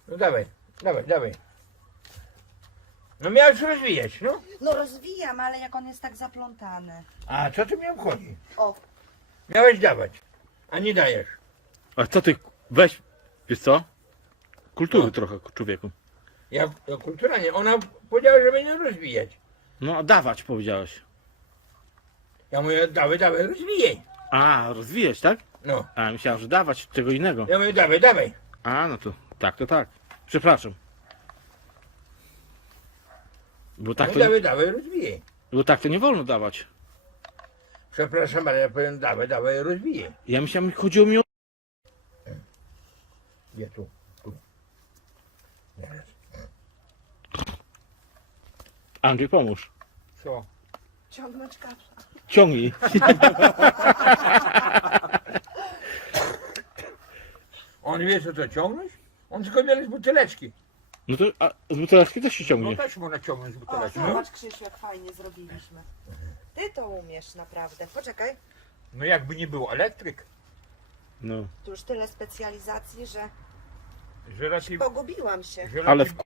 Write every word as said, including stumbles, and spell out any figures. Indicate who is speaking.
Speaker 1: No dawaj, dawaj, dawaj. No miałeś rozwijać, no.
Speaker 2: No rozwijam, ale jak on jest tak zaplątany.
Speaker 1: A co tu mnie obchodzi?
Speaker 2: O,
Speaker 1: Miałeś dawać, a nie dajesz.
Speaker 3: A co ty, weź, wiesz co? Kultury
Speaker 1: No.
Speaker 3: trochę, człowieku.
Speaker 1: Ja, no kultura nie, ona powiedziała, że będzie rozwijać.
Speaker 3: No, a dawać powiedziałeś.
Speaker 1: Ja mówię, dawaj, dawaj, rozwijaj.
Speaker 3: A, rozwijać, tak?
Speaker 1: No,
Speaker 3: A, myślałem, że dawać czego innego.
Speaker 1: ja mówię, dawaj, dawaj.
Speaker 3: A, no to tak, to tak. Przepraszam. Bo tak
Speaker 1: No
Speaker 3: to,
Speaker 1: dawaj, dawaj, rozwijaj.
Speaker 3: bo tak to nie wolno dawać.
Speaker 1: Przepraszam, ale ja powiem, dawaj, dawaj, rozwijaj.
Speaker 3: Ja myślałem, chodziło mi o...
Speaker 1: Gdzie tu? Tu. Teraz.
Speaker 3: Andrzej, pomóż.
Speaker 1: Co?
Speaker 2: ciągnąć kasza.
Speaker 3: Ciągnij.
Speaker 1: On wie, co to ciągnąć? On tylko bierze z buteleczki.
Speaker 3: No to, a z buteleczki też się
Speaker 1: No
Speaker 3: ciągnie.
Speaker 1: też można ciągnąć z
Speaker 2: O,
Speaker 1: buteleczki. No,
Speaker 2: zobacz Krzysiu, jak fajnie zrobiliśmy. Ty to umiesz naprawdę. Poczekaj,
Speaker 1: no jakby nie był elektryk,
Speaker 3: No.
Speaker 2: tu już tyle specjalizacji, że
Speaker 1: że raczej...
Speaker 2: pogubiłam się.
Speaker 1: Że
Speaker 3: Ale
Speaker 1: raczej
Speaker 3: w